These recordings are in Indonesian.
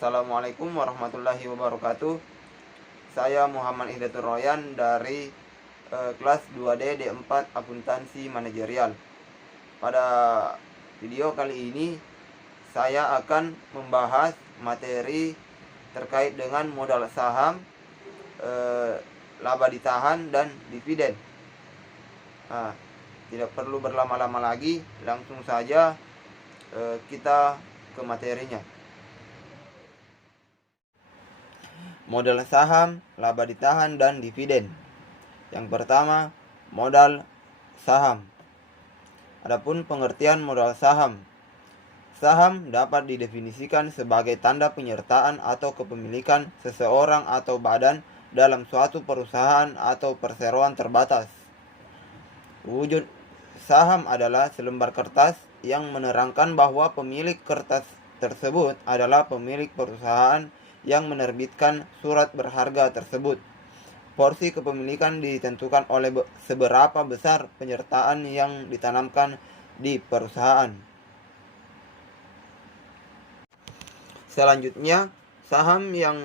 Assalamualaikum warahmatullahi wabarakatuh. Saya Muhammad Ihdatul Royan dari kelas 2D D4 Akuntansi Manajerial. Pada video kali ini saya akan membahas materi terkait dengan modal saham, laba ditahan, dan dividen. Tidak perlu berlama-lama lagi, langsung saja kita ke materinya. Modal saham, laba ditahan, dan dividen. Yang pertama, modal saham. Adapun pengertian modal saham. Saham dapat didefinisikan sebagai tanda penyertaan atau kepemilikan seseorang atau badan dalam suatu perusahaan atau perseroan terbatas. Wujud saham adalah selembar kertas yang menerangkan bahwa pemilik kertas tersebut adalah pemilik perusahaan yang menerbitkan surat berharga tersebut. Porsi kepemilikan ditentukan oleh seberapa besar penyertaan yang ditanamkan di perusahaan. Selanjutnya, saham yang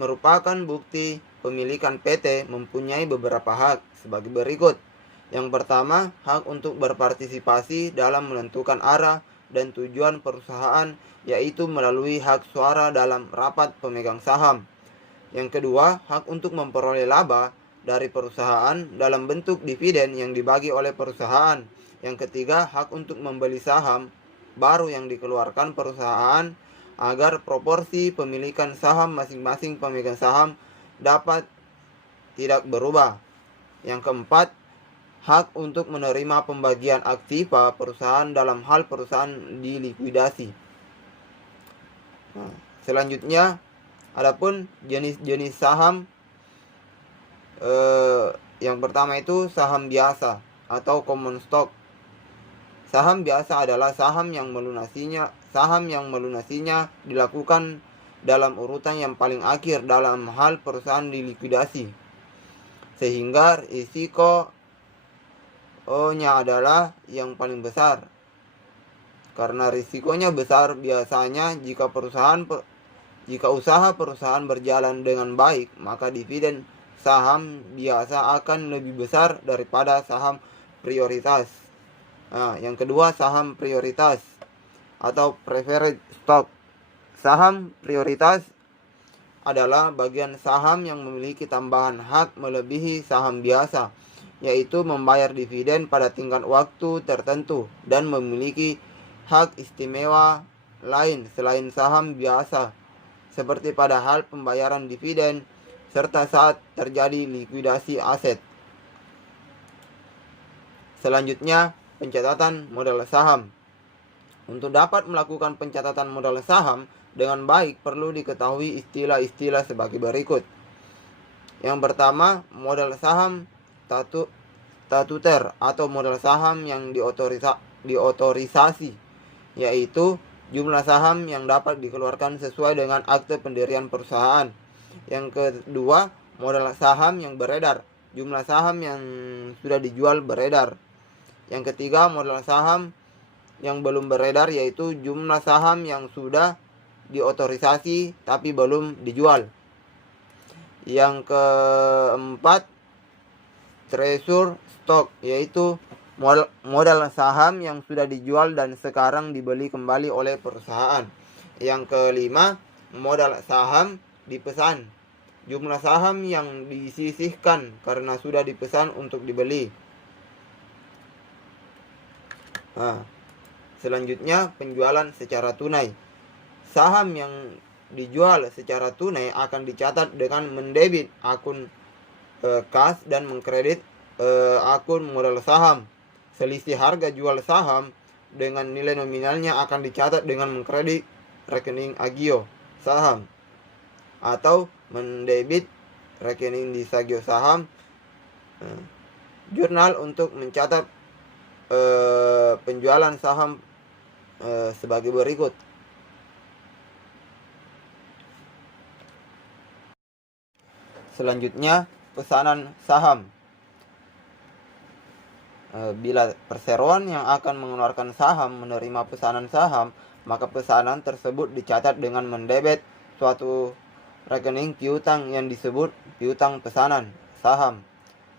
merupakan bukti pemilikan PT mempunyai beberapa hak sebagai berikut. Yang pertama, hak untuk berpartisipasi dalam menentukan arah dan tujuan perusahaan, yaitu melalui hak suara dalam rapat pemegang saham. Yang kedua, hak untuk memperoleh laba dari perusahaan dalam bentuk dividen yang dibagi oleh perusahaan. Yang ketiga, hak untuk membeli saham baru yang dikeluarkan perusahaan agar proporsi pemilikan saham masing-masing pemegang saham dapat tidak berubah. Yang keempat, hak untuk menerima pembagian aktiva perusahaan dalam hal perusahaan dilikuidasi. Selanjutnya, adapun jenis-jenis saham, yang pertama itu saham biasa atau common stock. Saham biasa adalah saham yang melunasinya dilakukan dalam urutan yang paling akhir dalam hal perusahaan dilikuidasi, sehingga risikonya adalah yang paling besar. Karena risikonya besar, biasanya jika usaha perusahaan berjalan dengan baik, maka dividen saham biasa akan lebih besar daripada saham prioritas. Yang kedua, saham prioritas atau preferred stock. Saham prioritas adalah bagian saham yang memiliki tambahan hak melebihi saham biasa, yaitu membayar dividen pada tingkat waktu tertentu dan memiliki hak istimewa lain selain saham biasa, seperti pada hal pembayaran dividen serta saat terjadi likuidasi aset. Selanjutnya, pencatatan modal saham. Untuk dapat melakukan pencatatan modal saham dengan baik, perlu diketahui istilah-istilah sebagai berikut. Yang pertama, modal saham statuter atau modal saham yang diotorisasi, yaitu jumlah saham yang dapat dikeluarkan sesuai dengan akte pendirian perusahaan. Yang kedua, modal saham yang beredar, jumlah saham yang sudah dijual beredar. Yang ketiga, modal saham yang belum beredar, yaitu jumlah saham yang sudah diotorisasi tapi belum dijual. Yang keempat, treasure stock, yaitu modal saham yang sudah dijual dan sekarang dibeli kembali oleh perusahaan. Yang kelima, modal saham dipesan, jumlah saham yang disisihkan karena sudah dipesan untuk dibeli. Selanjutnya, penjualan secara tunai. Saham yang dijual secara tunai akan dicatat dengan mendebit akun kas dan mengkredit akun modal saham. Selisih harga jual saham dengan nilai nominalnya akan dicatat dengan mengkredit rekening agio saham atau mendebit rekening di sagio saham. Jurnal untuk mencatat penjualan saham sebagai berikut. Selanjutnya, pesanan saham. Bila perseroan yang akan mengeluarkan saham menerima pesanan saham, maka pesanan tersebut dicatat dengan mendebit suatu rekening piutang yang disebut piutang pesanan saham.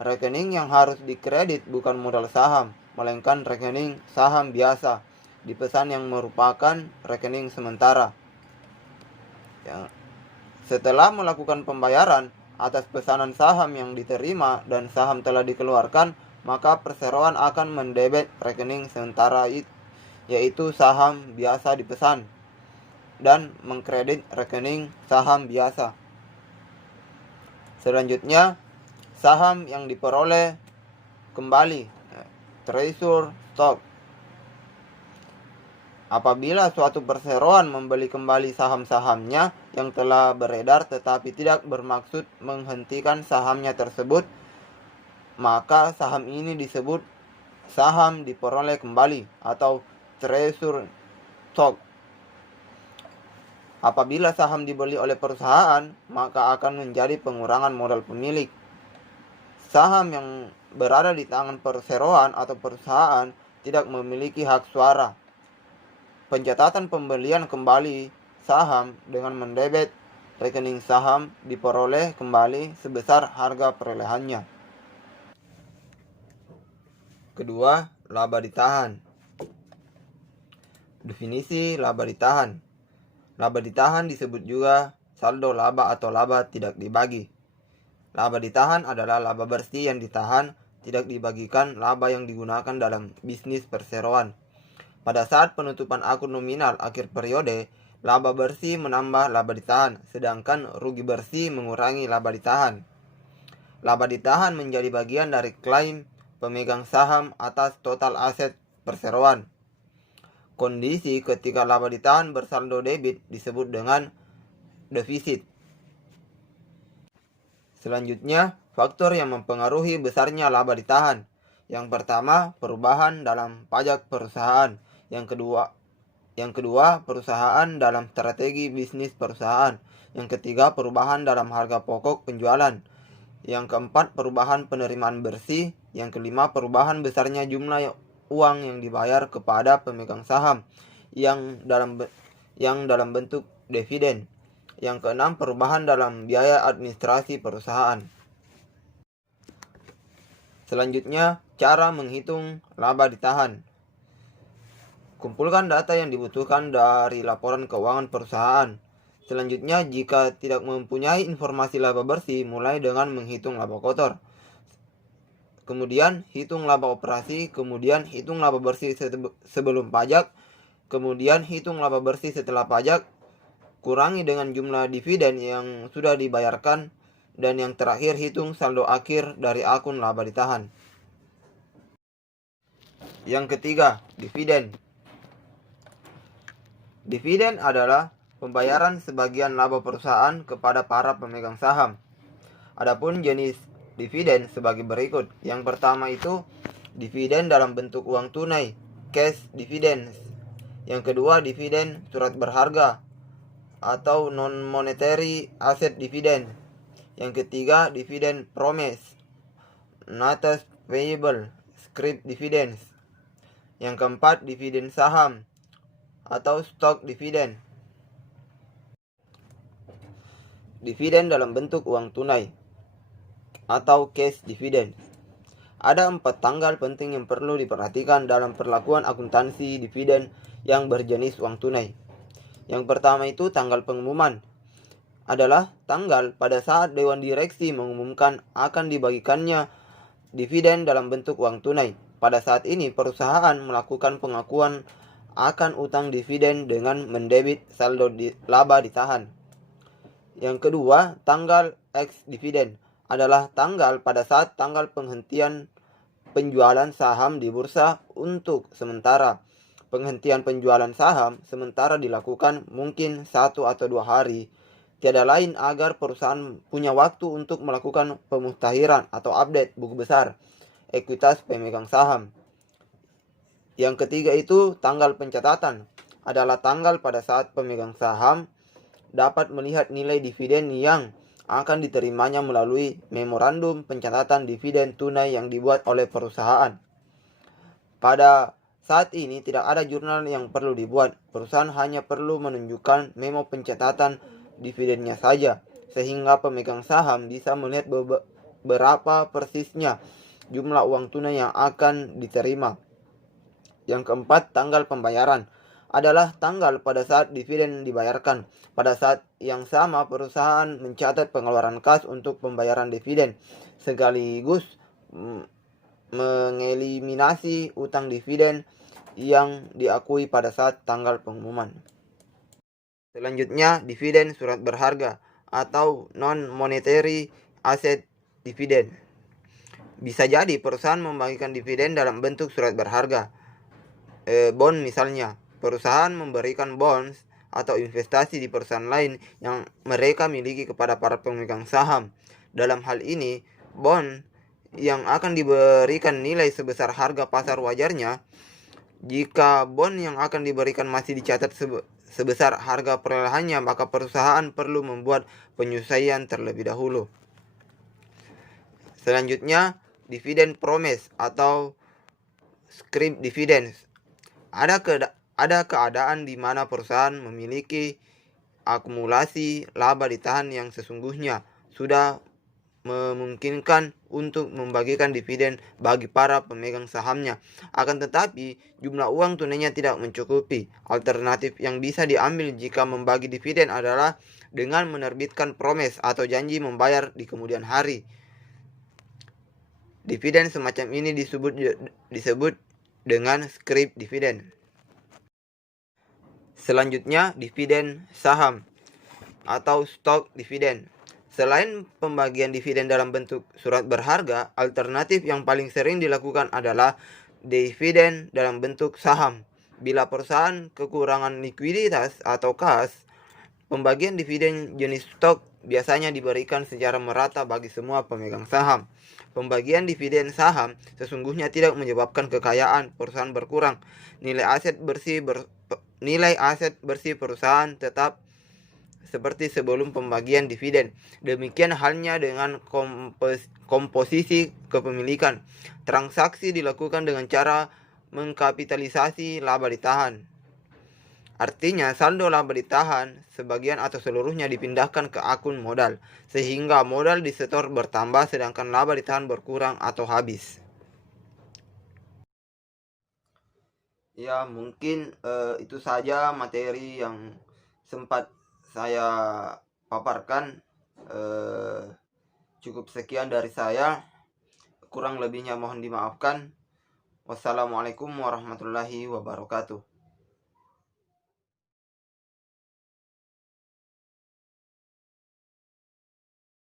Rekening yang harus dikredit bukan modal saham, melainkan rekening saham biasa dipesan yang merupakan rekening sementara. Ya. Setelah melakukan pembayaran atas pesanan saham yang diterima dan saham telah dikeluarkan, maka perseroan akan mendebet rekening sementara yaitu saham biasa dipesan dan mengkredit rekening saham biasa. Selanjutnya, saham yang diperoleh kembali, treasure stock. Apabila suatu perseroan membeli kembali saham-sahamnya yang telah beredar tetapi tidak bermaksud menghentikan sahamnya tersebut, maka saham ini disebut saham diperoleh kembali atau treasure stock. Apabila saham dibeli oleh perusahaan, maka akan menjadi pengurangan modal pemilik. Saham yang berada di tangan perseroan atau perusahaan tidak memiliki hak suara. Pencatatan pembelian kembali saham dengan mendebet rekening saham diperoleh kembali sebesar harga perolehannya. Kedua, laba ditahan. Definisi laba ditahan. Laba ditahan disebut juga saldo laba atau laba tidak dibagi. Laba ditahan adalah laba bersih yang ditahan, tidak dibagikan laba yang digunakan dalam bisnis perseroan. Pada saat penutupan akun nominal akhir periode, laba bersih menambah laba ditahan, sedangkan rugi bersih mengurangi laba ditahan. Laba ditahan menjadi bagian dari klaim pemegang saham atas total aset perseroan. Kondisi ketika laba ditahan bersaldo debit disebut dengan defisit. Selanjutnya, faktor yang mempengaruhi besarnya laba ditahan. Yang pertama, perubahan dalam pajak perusahaan. Yang kedua, perusahaan dalam strategi bisnis perusahaan. Yang ketiga, perubahan dalam harga pokok penjualan. Yang keempat, perubahan penerimaan bersih. Yang kelima, perubahan besarnya jumlah uang yang dibayar kepada pemegang saham yang dalam bentuk dividen. Yang keenam, perubahan dalam biaya administrasi perusahaan. Selanjutnya, cara menghitung laba ditahan. Kumpulkan data yang dibutuhkan dari laporan keuangan perusahaan. Selanjutnya, jika tidak mempunyai informasi laba bersih, mulai dengan menghitung laba kotor. Kemudian hitung laba operasi, kemudian hitung laba bersih sebelum pajak, kemudian hitung laba bersih setelah pajak, kurangi dengan jumlah dividen yang sudah dibayarkan, dan yang terakhir hitung saldo akhir dari akun laba ditahan. Yang ketiga, dividen. Dividen adalah pembayaran sebagian laba perusahaan kepada para pemegang saham. Adapun jenis dividen sebagai berikut. Yang pertama itu dividen dalam bentuk uang tunai, cash dividends. Yang kedua, dividen surat berharga atau non-monetary asset dividend. Yang ketiga, dividen promise, notes payable, scrip dividends. Yang keempat, dividen saham atau stock dividend. Dividen dalam bentuk uang tunai atau cash dividend. Ada 4 tanggal penting yang perlu diperhatikan dalam perlakuan akuntansi dividen yang berjenis uang tunai. Yang pertama itu tanggal pengumuman. Adalah tanggal pada saat Dewan Direksi mengumumkan akan dibagikannya dividen dalam bentuk uang tunai. Pada saat ini perusahaan melakukan pengakuan akan utang dividen dengan mendebit saldo laba ditahan. Yang kedua, tanggal ex dividen adalah tanggal pada saat tanggal penghentian penjualan saham di bursa untuk sementara. Penghentian penjualan saham sementara dilakukan mungkin 1 atau 2 hari. Tiada lain agar perusahaan punya waktu untuk melakukan pemutakhiran atau update buku besar ekuitas pemegang saham. Yang ketiga itu tanggal pencatatan adalah tanggal pada saat pemegang saham dapat melihat nilai dividen yang akan diterimanya melalui memorandum pencatatan dividen tunai yang dibuat oleh perusahaan. Pada saat ini tidak ada jurnal yang perlu dibuat. Perusahaan hanya perlu menunjukkan memo pencatatan dividennya saja, sehingga pemegang saham bisa melihat berapa persisnya jumlah uang tunai yang akan diterima. Yang keempat, tanggal pembayaran adalah tanggal pada saat dividen dibayarkan. Pada saat yang sama, perusahaan mencatat pengeluaran kas untuk pembayaran dividen, sekaligus mengeliminasi utang dividen yang diakui pada saat tanggal pengumuman. Selanjutnya, dividen surat berharga atau non-monetary asset dividend. Bisa jadi perusahaan membagikan dividen dalam bentuk surat berharga. Bond misalnya, perusahaan memberikan bonds atau investasi di perusahaan lain yang mereka miliki kepada para pemegang saham. Dalam hal ini, bond yang akan diberikan nilai sebesar harga pasar wajarnya. Jika bond yang akan diberikan masih dicatat sebesar harga perolehannya, maka perusahaan perlu membuat penyesuaian terlebih dahulu. Selanjutnya, dividen promise atau scrip dividends. Ada keadaan di mana perusahaan memiliki akumulasi laba ditahan yang sesungguhnya sudah memungkinkan untuk membagikan dividen bagi para pemegang sahamnya. Akan tetapi, jumlah uang tunainya tidak mencukupi. Alternatif yang bisa diambil jika membagi dividen adalah dengan menerbitkan promise atau janji membayar di kemudian hari. Dividen semacam ini disebut dengan scrip dividen. Selanjutnya, dividen saham atau stock dividen. Selain pembagian dividen dalam bentuk surat berharga, alternatif yang paling sering dilakukan adalah dividen dalam bentuk saham. Bila perusahaan kekurangan likuiditas atau kas, pembagian dividen jenis stok biasanya diberikan secara merata bagi semua pemegang saham. Pembagian dividen saham sesungguhnya tidak menyebabkan kekayaan perusahaan berkurang. Nilai aset bersih perusahaan tetap seperti sebelum pembagian dividen. Demikian halnya dengan komposisi kepemilikan. Transaksi dilakukan dengan cara mengkapitalisasi laba ditahan. Artinya, saldo laba ditahan sebagian atau seluruhnya dipindahkan ke akun modal, sehingga modal disetor bertambah sedangkan laba ditahan berkurang atau habis. Ya, mungkin itu saja materi yang sempat saya paparkan. Cukup sekian dari saya, kurang lebihnya mohon dimaafkan. Wassalamualaikum warahmatullahi wabarakatuh.